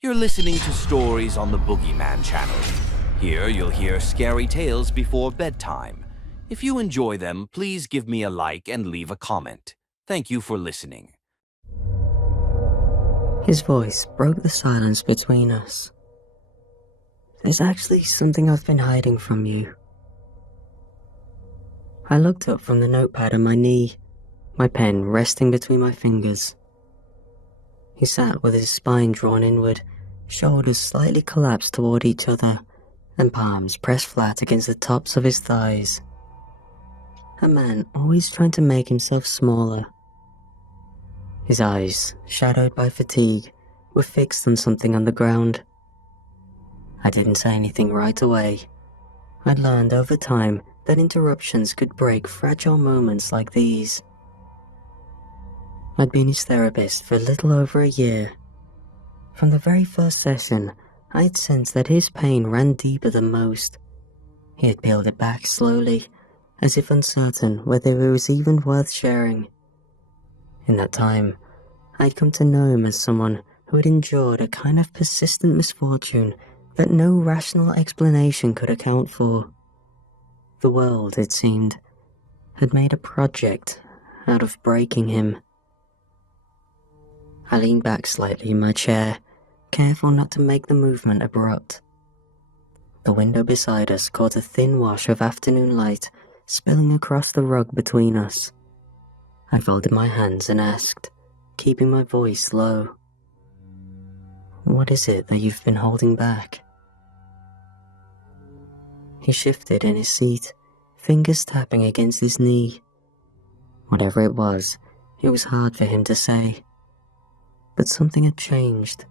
You're listening to stories on the Boogeyman channel. Here you'll hear scary tales before bedtime. If you enjoy them, please give me a like and leave a comment. Thank you for listening. His voice broke the silence between us. There's actually something I've been hiding from you. I looked up from the notepad on my knee, my pen resting between my fingers. He sat with his spine drawn inward, shoulders slightly collapsed toward each other, and palms pressed flat against the tops of his thighs. A man always trying to make himself smaller. His eyes, shadowed by fatigue, were fixed on something on the ground. I didn't say anything right away. I'd learned over time that interruptions could break fragile moments like these. I'd been his therapist for a little over a year. From the very first session, I'd sensed that his pain ran deeper than most. He had peeled it back slowly, as if uncertain whether it was even worth sharing. In that time, I'd come to know him as someone who had endured a kind of persistent misfortune that no rational explanation could account for. The world, it seemed, had made a project out of breaking him. I leaned back slightly in my chair, careful not to make the movement abrupt. The window beside us caught a thin wash of afternoon light spilling across the rug between us. I folded my hands and asked, keeping my voice low, "What is it that you've been holding back?" He shifted in his seat, fingers tapping against his knee. Whatever it was hard for him to say. But something had changed.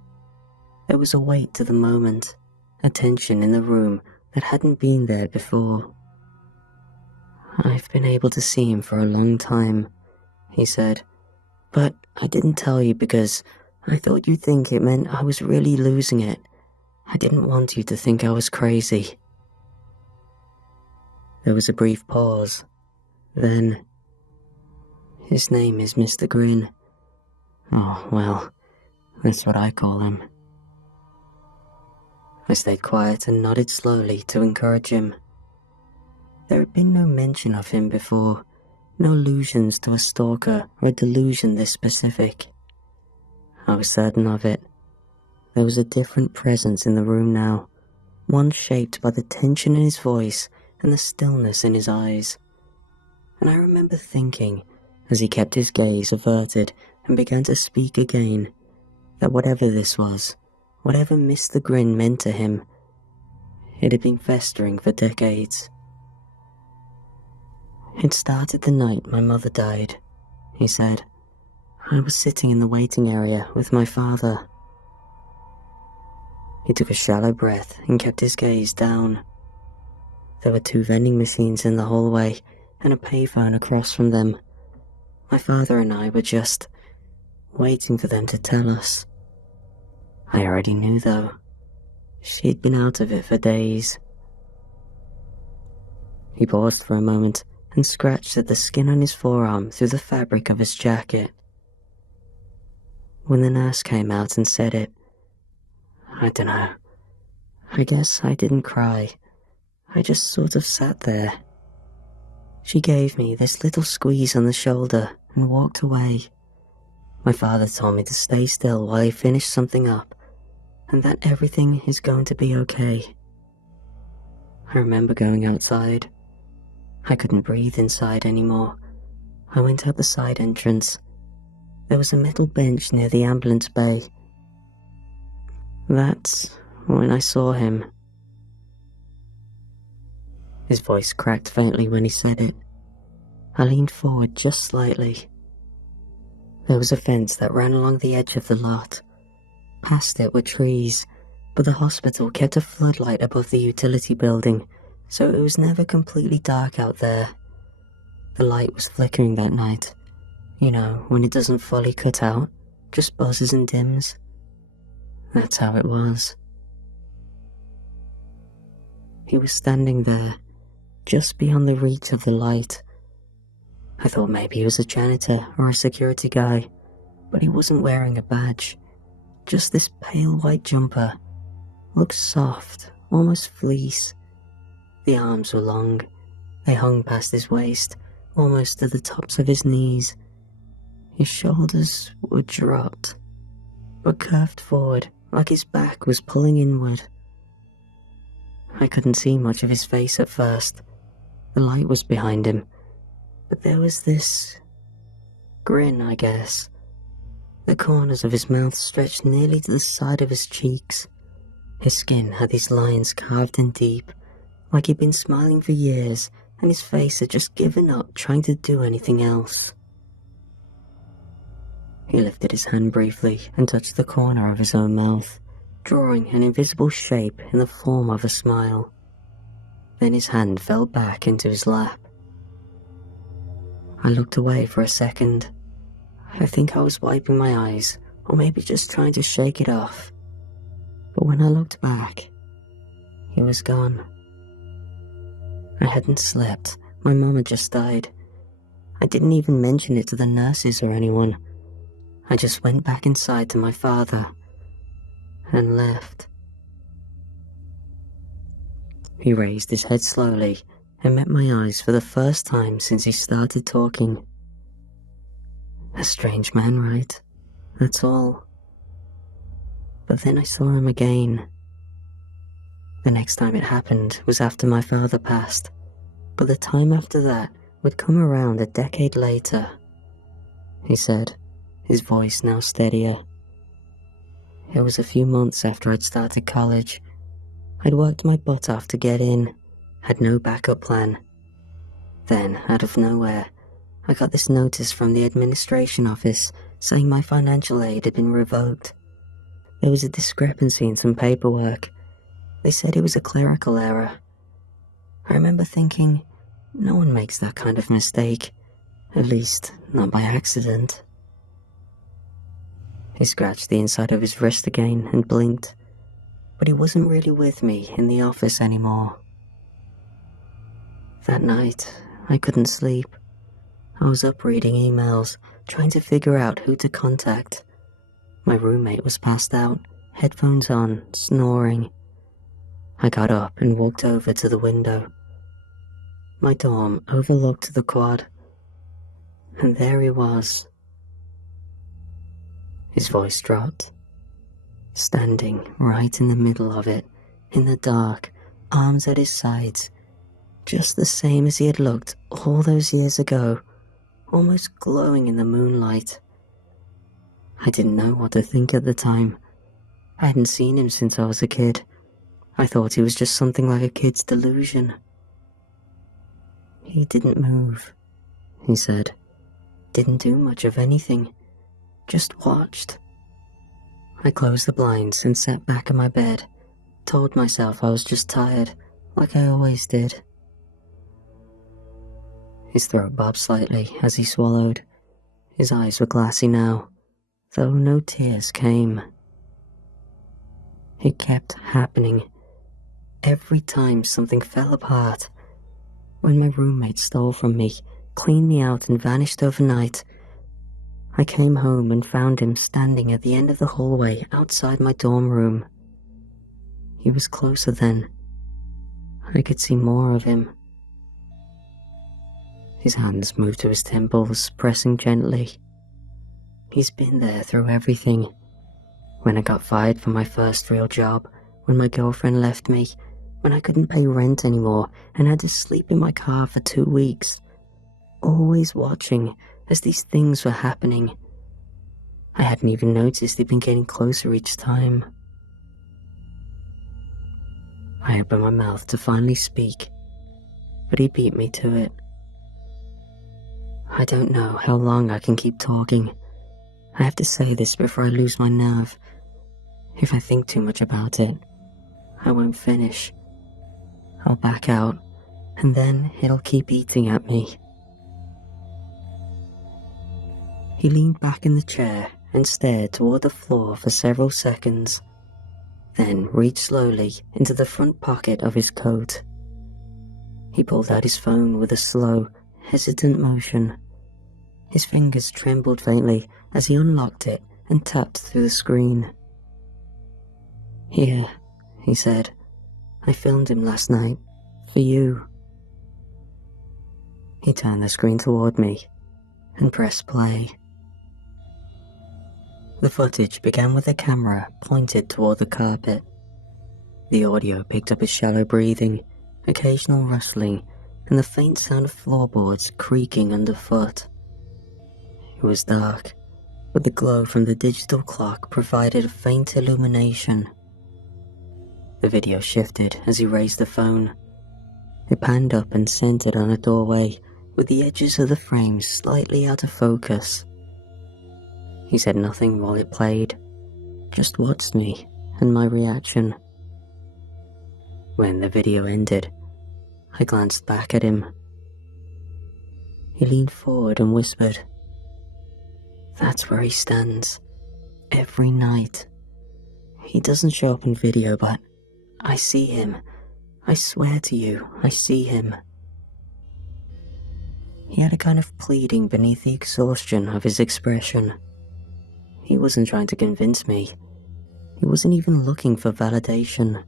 There was a weight to the moment, a tension in the room that hadn't been there before. "I've been able to see him for a long time," he said, "but I didn't tell you because I thought you'd think it meant I was really losing it. I didn't want you to think I was crazy." There was a brief pause. Then, "His name is Mr. Grin. Oh, well, that's what I call him." I stayed quiet and nodded slowly to encourage him. There had been no mention of him before, no allusions to a stalker or a delusion this specific. I was certain of it. There was a different presence in the room now, one shaped by the tension in his voice and the stillness in his eyes. And I remember thinking, as he kept his gaze averted and began to speak again, that whatever this was, whatever Mr. Grin meant to him, it had been festering for decades. "It started the night my mother died," he said. "I was sitting in the waiting area with my father." He took a shallow breath and kept his gaze down. There were 2 vending machines in the hallway and a payphone across from them. My father and I were just waiting for them to tell us. I already knew, though. She'd been out of it for days. He paused for a moment and scratched at the skin on his forearm through the fabric of his jacket. When the nurse came out and said it, I dunno. I guess I didn't cry. I just sort of sat there. She gave me this little squeeze on the shoulder and walked away. My father told me to stay still while he finished something up, and that everything is going to be okay. I remember going outside. I couldn't breathe inside anymore. I went out the side entrance. There was a metal bench near the ambulance bay. That's when I saw him. His voice cracked faintly when he said it. I leaned forward just slightly. There was a fence that ran along the edge of the lot. Past it were trees, but the hospital kept a floodlight above the utility building, so it was never completely dark out there. The light was flickering that night. You know, when it doesn't fully cut out, just buzzes and dims. That's how it was. He was standing there, just beyond the reach of the light. I thought maybe he was a janitor or a security guy, but he wasn't wearing a badge. just this pale white jumper. Looked soft, almost fleece. The arms were long. They hung past his waist, almost to the tops of his knees. His shoulders were dropped, but curved forward like his back was pulling inward. I couldn't see much of his face at first. The light was behind him, but there was this grin, I guess. The corners of his mouth stretched nearly to the side of his cheeks. His skin had these lines carved in deep, like he'd been smiling for years, and his face had just given up trying to do anything else. He lifted his hand briefly and touched the corner of his own mouth, drawing an invisible shape in the form of a smile. Then his hand fell back into his lap. I looked away for a second. I think I was wiping my eyes, or maybe just trying to shake it off. But when I looked back, he was gone. I hadn't slept. My mum had just died. I didn't even mention it to the nurses or anyone. I just went back inside to my father and left. He raised his head slowly and met my eyes for the first time since he started talking. A strange man, right? That's all. But then I saw him again. The next time it happened was after my father passed, but the time after that would come around a decade later, he said, his voice now steadier. It was a few months after I'd started college. I'd worked my butt off to get in, had no backup plan. Then, out of nowhere, I got this notice from the administration office saying my financial aid had been revoked. There was a discrepancy in some paperwork. They said it was a clerical error. I remember thinking, no one makes that kind of mistake, at least not by accident. He scratched the inside of his wrist again and blinked, but he wasn't really with me in the office anymore. That night, I couldn't sleep. I was up reading emails, trying to figure out who to contact. My roommate was passed out, headphones on, snoring. I got up and walked over to the window. My dorm overlooked the quad, and there he was. His voice dropped. Standing right in the middle of it, in the dark, arms at his sides, just the same as he had looked all those years ago, almost glowing in the moonlight. I didn't know what to think at the time. I hadn't seen him since I was a kid. I thought he was just something like a kid's delusion. He didn't move, he said. Didn't do much of anything. Just watched. I closed the blinds and sat back in my bed, told myself I was just tired, like I always did. His throat bobbed slightly as he swallowed. His eyes were glassy now, though no tears came. It kept happening. Every time something fell apart, when my roommate stole from me, cleaned me out and vanished overnight, I came home and found him standing at the end of the hallway outside my dorm room. He was closer then. I could see more of him. His hands moved to his temples, pressing gently. He's been there through everything. When I got fired from my first real job, when my girlfriend left me, when I couldn't pay rent anymore and had to sleep in my car for 2 weeks. Always watching as these things were happening. I hadn't even noticed he'd been getting closer each time. I opened my mouth to finally speak, but he beat me to it. I don't know how long I can keep talking. I have to say this before I lose my nerve. If I think too much about it, I won't finish. I'll back out, and then it'll keep eating at me. He leaned back in the chair and stared toward the floor for several seconds, then reached slowly into the front pocket of his coat. He pulled out his phone with a slow, hesitant motion. His fingers trembled faintly as he unlocked it and tapped through the screen. "Here," he said. "I filmed him last night. For you." He turned the screen toward me and pressed play. The footage began with the camera pointed toward the carpet. The audio picked up his shallow breathing, occasional rustling, and the faint sound of floorboards creaking underfoot. It was dark, but the glow from the digital clock provided a faint illumination. The video shifted as he raised the phone. It panned up and centered on a doorway, with the edges of the frame slightly out of focus. He said nothing while it played, just watched me and my reaction. When the video ended, I glanced back at him. He leaned forward and whispered, "That's where he stands, every night. He doesn't show up in video, but I see him. I swear to you, I see him." He had a kind of pleading beneath the exhaustion of his expression. He wasn't trying to convince me. He wasn't even looking for validation.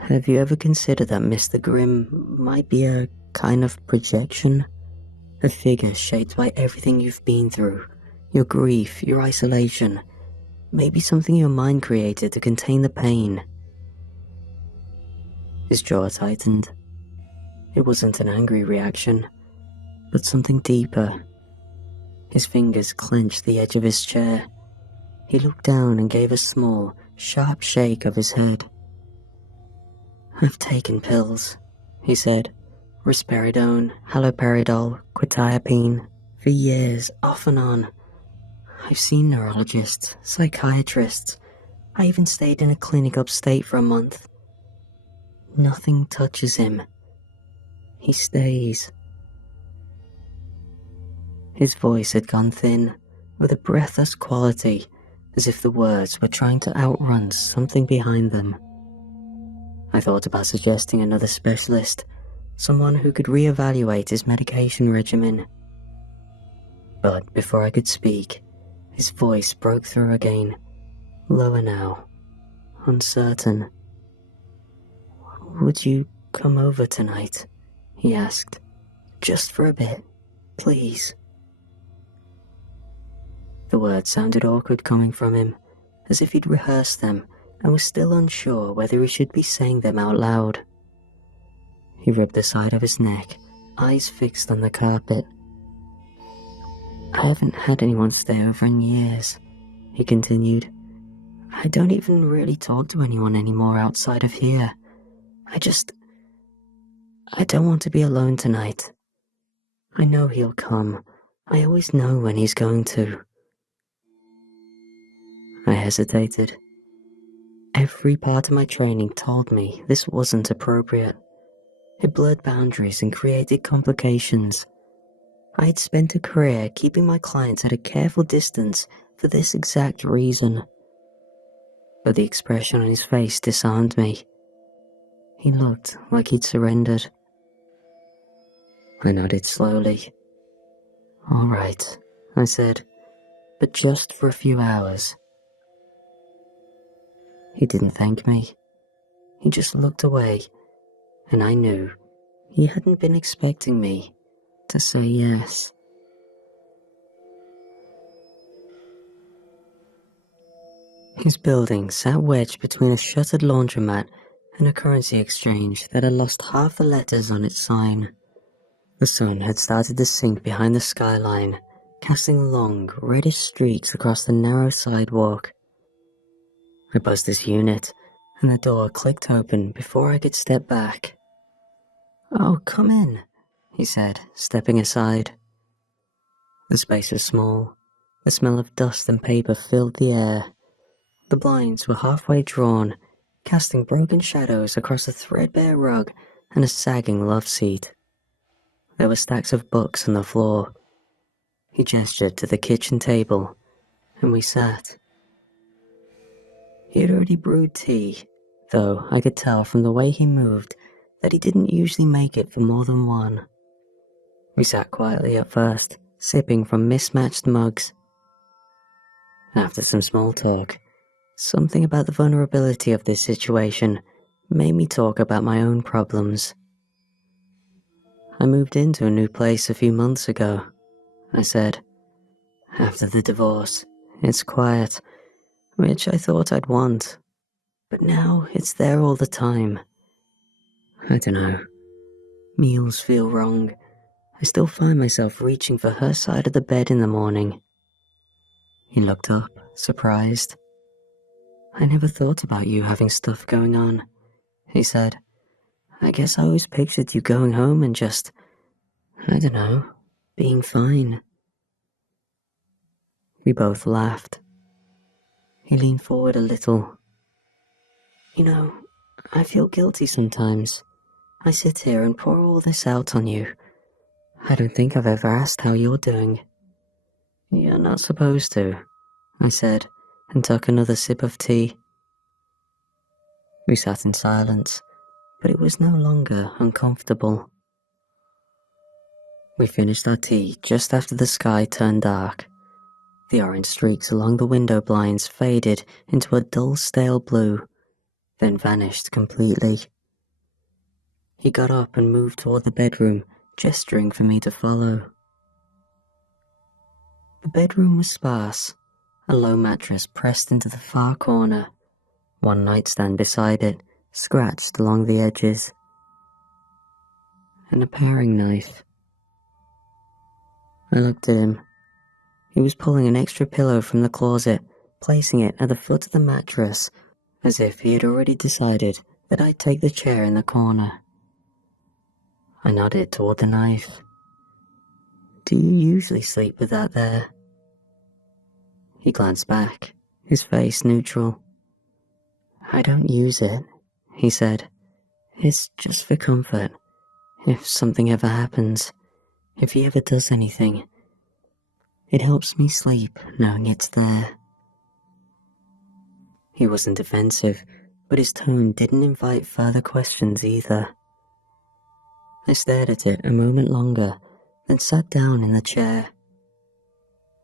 Have you ever considered that Mr. Grin might be a kind of projection? A figure shaped by everything you've been through, your grief, your isolation, maybe something your mind created to contain the pain. His jaw tightened. It wasn't an angry reaction, but something deeper. His fingers clenched the edge of his chair. He looked down and gave a small, sharp shake of his head. "I've taken pills," he said. "Risperidone, haloperidol, quetiapine, for years, off and on. I've seen neurologists, psychiatrists. I even stayed in a clinic upstate for a month. Nothing touches him. He stays." His voice had gone thin, with a breathless quality, as if the words were trying to outrun something behind them. I thought about suggesting another specialist, someone who could reevaluate his medication regimen. But before I could speak, his voice broke through again, lower now, uncertain. "Would you come over tonight?" he asked. "Just for a bit, please." The words sounded awkward coming from him, as if he'd rehearsed them and was still unsure whether he should be saying them out loud. He rubbed the side of his neck, eyes fixed on the carpet. "I haven't had anyone stay over in years," he continued. "I don't even really talk to anyone anymore outside of here. I don't want to be alone tonight. I know he'll come. I always know when he's going to." I hesitated. Every part of my training told me this wasn't appropriate. It blurred boundaries and created complications. I had spent a career keeping my clients at a careful distance for this exact reason. But the expression on his face disarmed me. He looked like he'd surrendered. I nodded slowly. "All right," I said, "but just for a few hours." He didn't thank me. He just looked away, and I knew he hadn't been expecting me to say yes. His building sat wedged between a shuttered laundromat and a currency exchange that had lost half the letters on its sign. The sun had started to sink behind the skyline, casting long, reddish streaks across the narrow sidewalk. I buzzed his unit, and the door clicked open before I could step back. "Oh, come in," he said, stepping aside. The space was small. The smell of dust and paper filled the air. The blinds were halfway drawn, casting broken shadows across a threadbare rug and a sagging love seat. There were stacks of books on the floor. He gestured to the kitchen table, and we sat. He had already brewed tea, though I could tell from the way he moved that he didn't usually make it for more than one. We sat quietly at first, sipping from mismatched mugs. After some small talk, Something about the vulnerability of this situation made me talk about my own problems. I moved into a new place a few months ago, I said. After the divorce, it's quiet, which I thought I'd want. But now it's there all the time. I don't know. Meals feel wrong. I still find myself reaching for her side of the bed in the morning. He looked up, surprised. I never thought about you having stuff going on, he said. I guess I always pictured you going home and just, I don't know, being fine. We both laughed. He leaned forward a little. You know, I feel guilty sometimes. I sit here and pour all this out on you. I don't think I've ever asked how you're doing. You're not supposed to, I said, and took another sip of tea. We sat in silence, but it was no longer uncomfortable. We finished our tea just after the sky turned dark. The orange streaks along the window blinds faded into a dull stale blue, then vanished completely. He got up and moved toward the bedroom, gesturing for me to follow. The bedroom was sparse, a low mattress pressed into the far corner, one nightstand beside it, scratched along the edges, and a paring knife. I looked at him. He was pulling an extra pillow from the closet, placing it at the foot of the mattress, as if he had already decided that I'd take the chair in the corner. I nodded toward the knife. Do you usually sleep with that there? He glanced back, his face neutral. I don't use it, he said. It's just for comfort. If something ever happens, if he ever does anything, it helps me sleep knowing it's there. He wasn't defensive, but his tone didn't invite further questions either. I stared at it a moment longer, then sat down in the chair.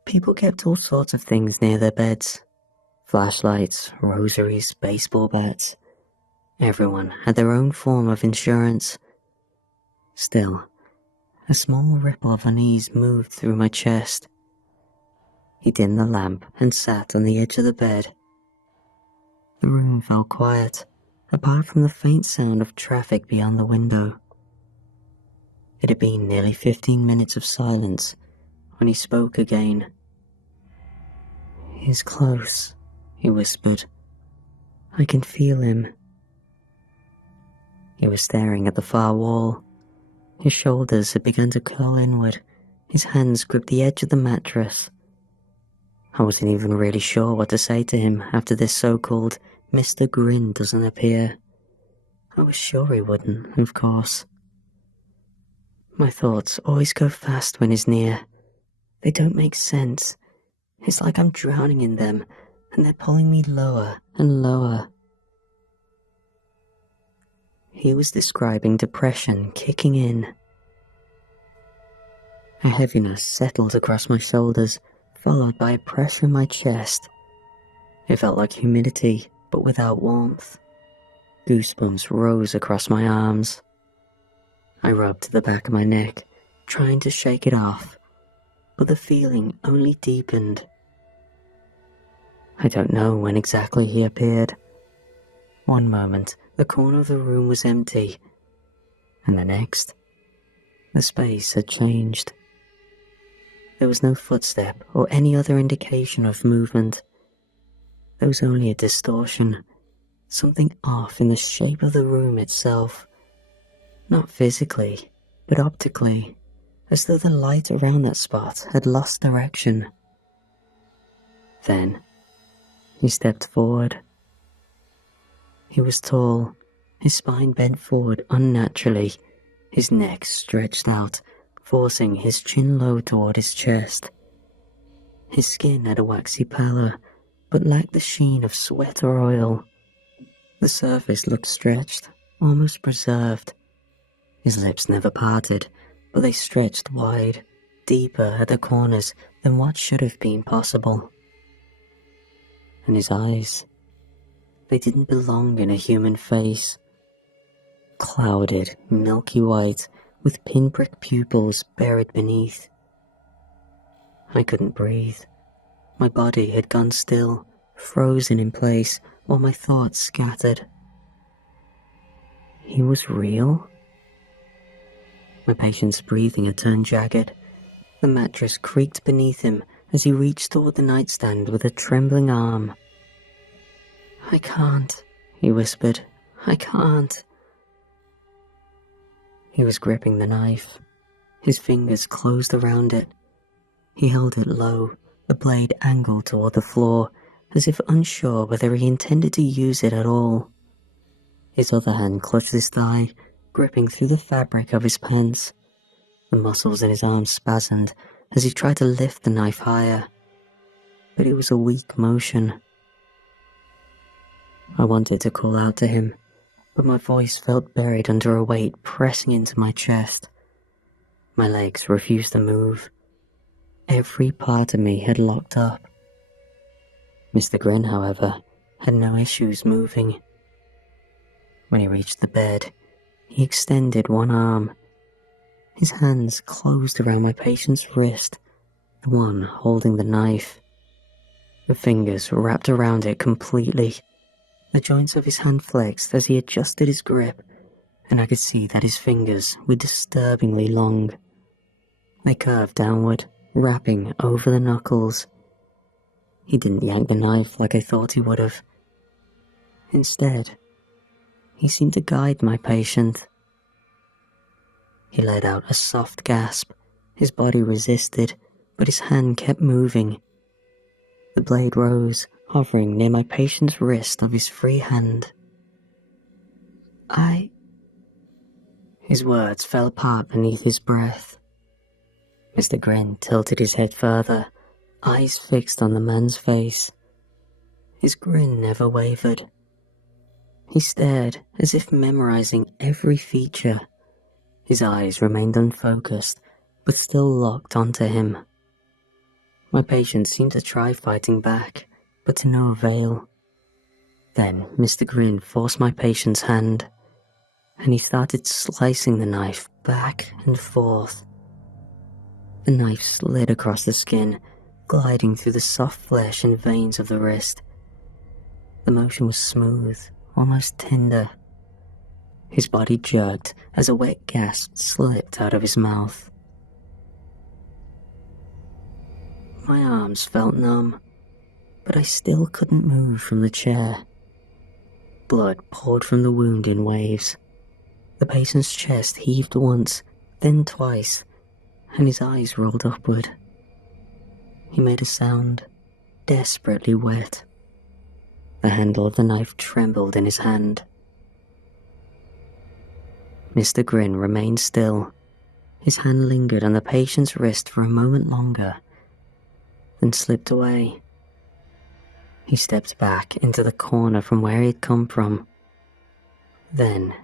People kept all sorts of things near their beds. Flashlights, rosaries, baseball bats. Everyone had their own form of insurance. Still, a small ripple of unease moved through my chest. He dimmed the lamp and sat on the edge of the bed. The room felt quiet, apart from the faint sound of traffic beyond the window. It had been nearly 15 minutes of silence when he spoke again. He's close, he whispered. I can feel him. He was staring at the far wall. His shoulders had begun to curl inward. His hands gripped the edge of the mattress. I wasn't even really sure what to say to him after this so-called Mr. Grin doesn't appear. I was sure he wouldn't, of course. My thoughts always go fast when he's near. They don't make sense. It's like I'm drowning in them, and they're pulling me lower and lower. He was describing depression kicking in. A heaviness settled across my shoulders, followed by a pressure in my chest. It felt like humidity, but without warmth. Goosebumps rose across my arms. I rubbed the back of my neck, trying to shake it off, but the feeling only deepened. I don't know when exactly he appeared. One moment, the corner of the room was empty, and the next, the space had changed. There was no footstep or any other indication of movement. There was only a distortion, something off in the shape of the room itself. Not physically, but optically, as though the light around that spot had lost direction. Then, he stepped forward. He was tall, his spine bent forward unnaturally, his neck stretched out, forcing his chin low toward his chest. His skin had a waxy pallor, but lacked the sheen of sweat or oil. The surface looked stretched, almost preserved. His lips never parted, but they stretched wide, deeper at the corners than what should have been possible. And his eyes, They didn't belong in a human face. Clouded, milky white, with pinprick pupils buried beneath. I couldn't breathe. My body had gone still, frozen in place, while my thoughts scattered. He was real? My patient's breathing had turned jagged. The mattress creaked beneath him as he reached toward the nightstand with a trembling arm. "I can't," he whispered. "I can't." He was gripping the knife. His fingers closed around it. He held it low, the blade angled toward the floor, as if unsure whether he intended to use it at all. His other hand clutched his thigh, gripping through the fabric of his pants. The muscles in his arms spasmed as he tried to lift the knife higher, but it was a weak motion. I wanted to call out to him, but my voice felt buried under a weight pressing into my chest. My legs refused to move. Every part of me had locked up. Mr. Grin, however, had no issues moving. When he reached the bed, he extended one arm. His hands closed around my patient's wrist, the one holding the knife. The fingers wrapped around it completely. The joints of his hand flexed as he adjusted his grip, and I could see that his fingers were disturbingly long. They curved downward, wrapping over the knuckles. He didn't yank the knife like I thought he would have. Instead, he seemed to guide my patient. He let out a soft gasp. His body resisted, but his hand kept moving. The blade rose, hovering near my patient's wrist of his free hand. His words fell apart beneath his breath. Mr. Grin tilted his head further, eyes fixed on the man's face. His grin never wavered. He stared as if memorizing every feature. His eyes remained unfocused, but still locked onto him. My patient seemed to try fighting back, but to no avail. Then Mr. Grin forced my patient's hand, and he started slicing the knife back and forth. The knife slid across the skin, gliding through the soft flesh and veins of the wrist. The motion was smooth, almost tender. His body jerked as a wet gasp slipped out of his mouth. My arms felt numb, but I still couldn't move from the chair. Blood poured from the wound in waves. The patient's chest heaved once, then twice, and his eyes rolled upward. He made a sound, desperately wet. The handle of the knife trembled in his hand. Mr. Grin remained still. His hand lingered on the patient's wrist for a moment longer, then slipped away. He stepped back into the corner from where he had come from. Then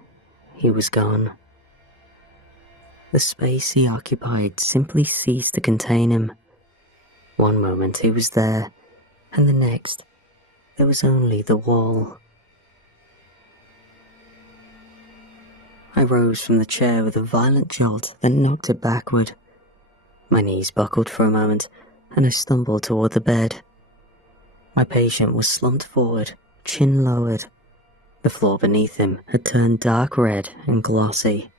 he was gone. The space he occupied simply ceased to contain him. One moment he was there, and the next, there was only the wall. I rose from the chair with a violent jolt that knocked it backward. My knees buckled for a moment, and I stumbled toward the bed. My patient was slumped forward, chin lowered. The floor beneath him had turned dark red and glossy.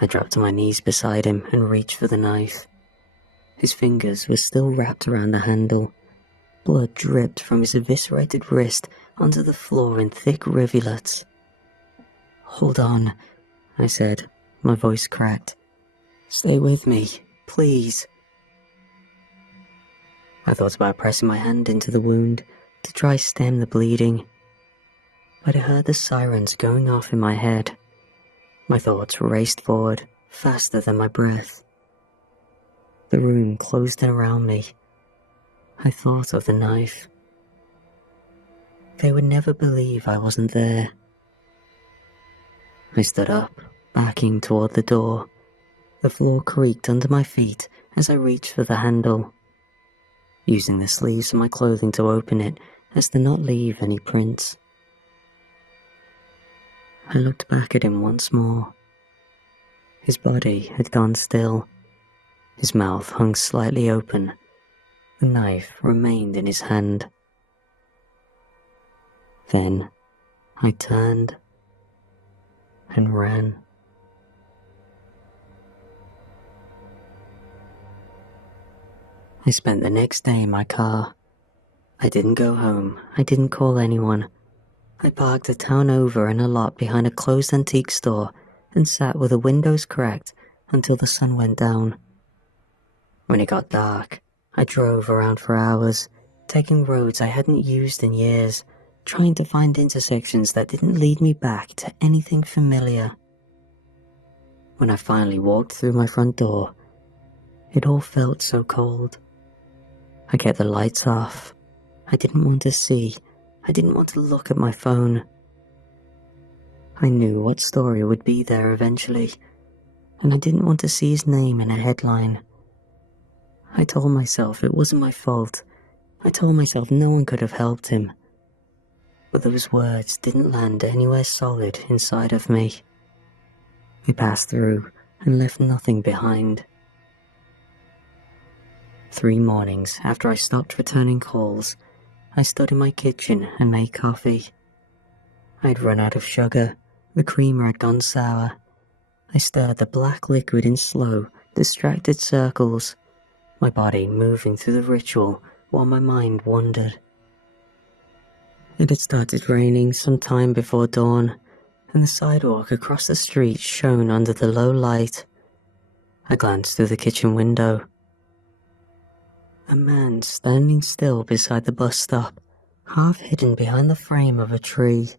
I dropped to my knees beside him and reached for the knife. His fingers were still wrapped around the handle. Blood dripped from his eviscerated wrist onto the floor in thick rivulets. "Hold on," I said, my voice cracked. "Stay with me, please." I thought about pressing my hand into the wound to try stem the bleeding, but I heard the sirens going off in my head. My thoughts raced forward, faster than my breath. The room closed in around me. I thought of the knife. They would never believe I wasn't there. I stood up, backing toward the door. The floor creaked under my feet as I reached for the handle. Using the sleeves of my clothing to open it as to not leave any prints. I looked back at him once more. His body had gone still. His mouth hung slightly open. The knife remained in his hand. Then I turned and ran. I spent the next day in my car. I didn't go home. I didn't call anyone. I parked a town over in a lot behind a closed antique store and sat with the windows cracked until the sun went down. When it got dark, I drove around for hours, taking roads I hadn't used in years, trying to find intersections that didn't lead me back to anything familiar. When I finally walked through my front door, it all felt so cold. I kept the lights off. I didn't want to see. I didn't want to look at my phone. I knew what story would be there eventually, and I didn't want to see his name in a headline. I told myself it wasn't my fault. I told myself no one could have helped him. But those words didn't land anywhere solid inside of me. They passed through and left nothing behind. 3 mornings after I stopped returning calls, I stood in my kitchen and made coffee. I'd run out of sugar. The creamer had gone sour. I stirred the black liquid in slow, distracted circles, my body moving through the ritual while my mind wandered. It had started raining some time before dawn, and the sidewalk across the street shone under the low light. I glanced through the kitchen window. A man standing still beside the bus stop, half hidden behind the frame of a tree.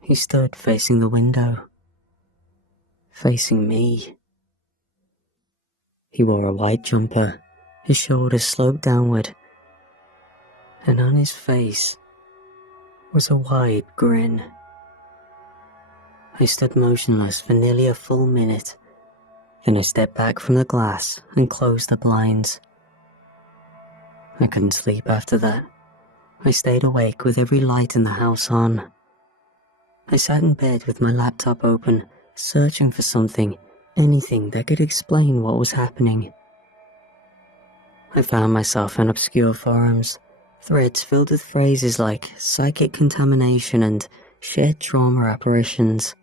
He stood facing the window, facing me. He wore a white jumper, his shoulders sloped downward, and on his face was a wide grin. I stood motionless for nearly a full minute, then I stepped back from the glass and closed the blinds. I couldn't sleep after that. I stayed awake with every light in the house on. I sat in bed with my laptop open, searching for something, anything that could explain what was happening. I found myself in obscure forums, threads filled with phrases like psychic contamination and shared trauma apparitions.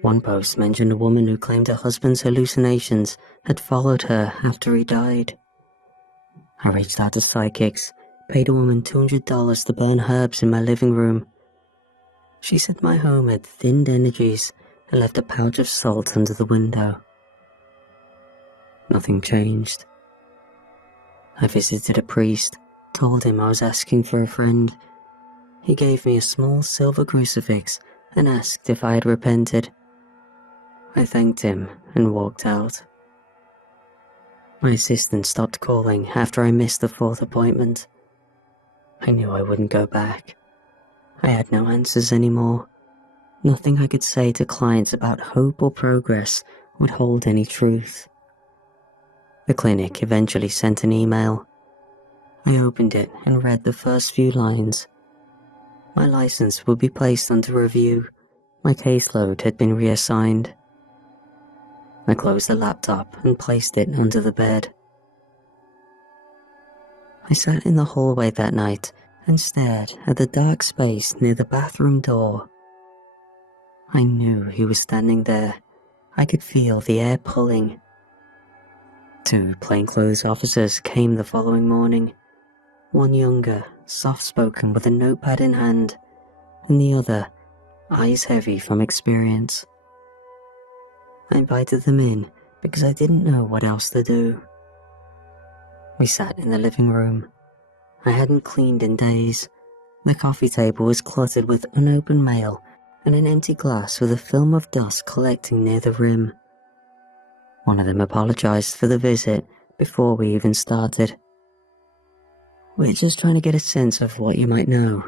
One post mentioned a woman who claimed her husband's hallucinations had followed her after he died. I reached out to psychics, paid a woman $200 to burn herbs in my living room. She said my home had thinned energies and left a pouch of salt under the window. Nothing changed. I visited a priest, told him I was asking for a friend. He gave me a small silver crucifix and asked if I had repented. I thanked him and walked out. My assistant stopped calling after I missed the 4th appointment. I knew I wouldn't go back. I had no answers anymore. Nothing I could say to clients about hope or progress would hold any truth. The clinic eventually sent an email. I opened it and read the first few lines. My license would be placed under review. My caseload had been reassigned. I closed the laptop and placed it under the bed. I sat in the hallway that night and stared at the dark space near the bathroom door. I knew he was standing there. I could feel the air pulling. 2 plainclothes officers came the following morning. One younger, soft-spoken with a notepad in hand, and the other, eyes heavy from experience. I invited them in because I didn't know what else to do. We sat in the living room. I hadn't cleaned in days. The coffee table was cluttered with unopened mail and an empty glass with a film of dust collecting near the rim. One of them apologized for the visit before we even started. "We're just trying to get a sense of what you might know,"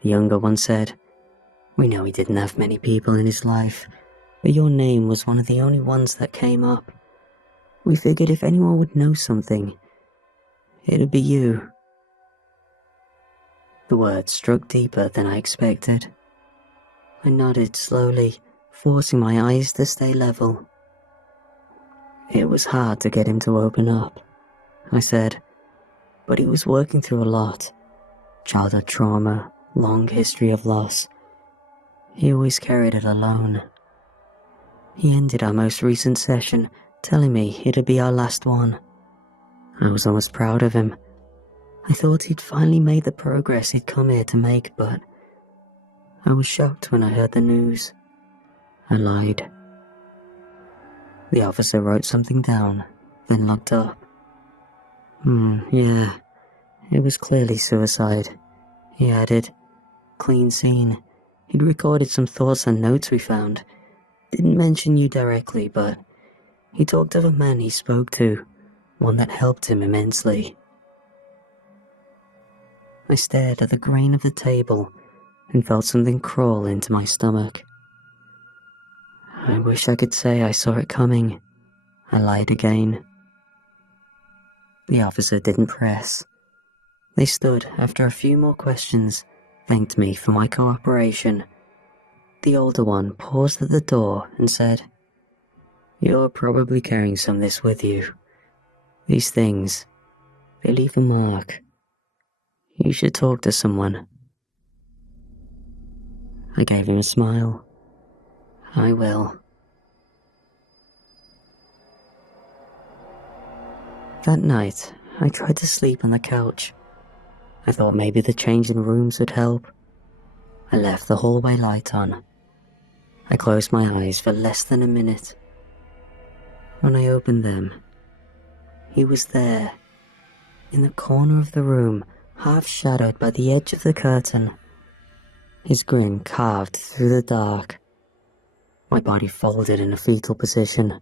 the younger one said. "We know he didn't have many people in his life, but your name was one of the only ones that came up. We figured if anyone would know something, it'd be you." The words struck deeper than I expected. I nodded slowly, forcing my eyes to stay level. It was hard to get him to open up, I said, but he was working through a lot. Childhood trauma, long history of loss. He always carried it alone. He ended our most recent session telling me it'd be our last one. I was almost proud of him. I thought he'd finally made the progress he'd come here to make, but I was shocked when I heard the news. I lied. The officer wrote something down, then looked up. Yeah, it was clearly suicide, he added. Clean scene. He'd recorded some thoughts and notes we found. Didn't mention you directly, but he talked of a man he spoke to, one that helped him immensely. I stared at the grain of the table and felt something crawl into my stomach. I wish I could say I saw it coming. I lied again. The officer didn't press. They stood after a few more questions, thanked me for my cooperation. The older one paused at the door and said, "You're probably carrying some of this with you. These things, they leave a mark. You should talk to someone." I gave him a smile. I will. That night, I tried to sleep on the couch. I thought maybe the change in rooms would help. I left the hallway light on. I closed my eyes for less than a minute. When I opened them, he was there, in the corner of the room, half shadowed by the edge of the curtain. His grin carved through the dark. My body folded in a fetal position.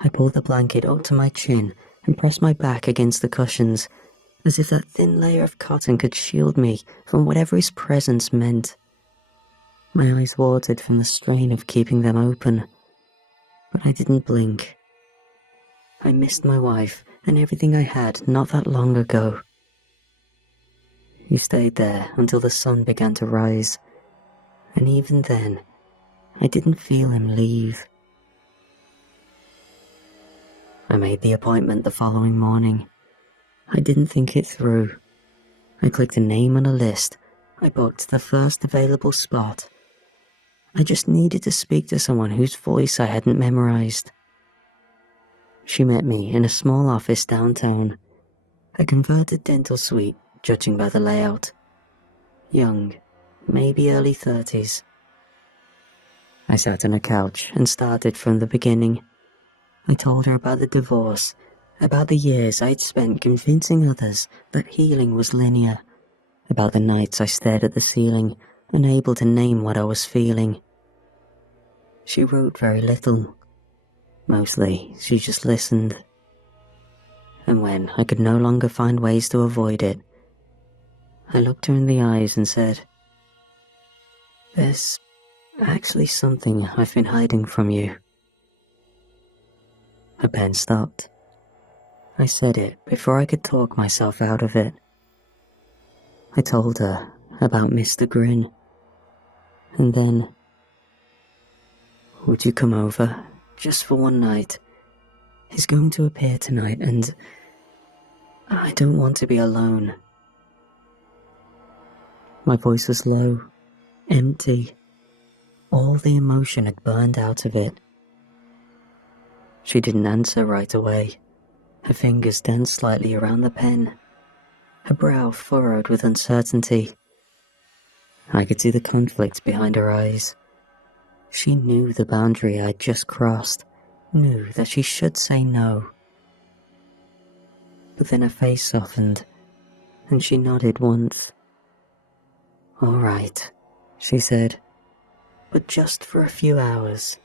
I pulled the blanket up to my chin and pressed my back against the cushions, as if that thin layer of cotton could shield me from whatever his presence meant. My eyes watered from the strain of keeping them open, but I didn't blink. I missed my wife and everything I had not that long ago. He stayed there until the sun began to rise, and even then, I didn't feel him leave. I made the appointment the following morning. I didn't think it through. I clicked a name on a list. I booked the first available spot. I just needed to speak to someone whose voice I hadn't memorized. She met me in a small office downtown, a converted dental suite, judging by the layout. Young, maybe early 30s. I sat on a couch and started from the beginning. I told her about the divorce, about the years I'd spent convincing others that healing was linear, about the nights I stared at the ceiling, unable to name what I was feeling. She wrote very little. Mostly, she just listened. And when I could no longer find ways to avoid it, I looked her in the eyes and said, "There's actually something I've been hiding from you." Her pen stopped. I said it before I could talk myself out of it. I told her about Mr. Grin. And then, "Would you come over, just for one night? He's going to appear tonight and I don't want to be alone." My voice was low, empty. All the emotion had burned out of it. She didn't answer right away. Her fingers danced slightly around the pen. Her brow furrowed with uncertainty. I could see the conflict behind her eyes. She knew the boundary I'd just crossed, knew that she should say no. But then her face softened, and she nodded once. "All right," she said, "but just for a few hours."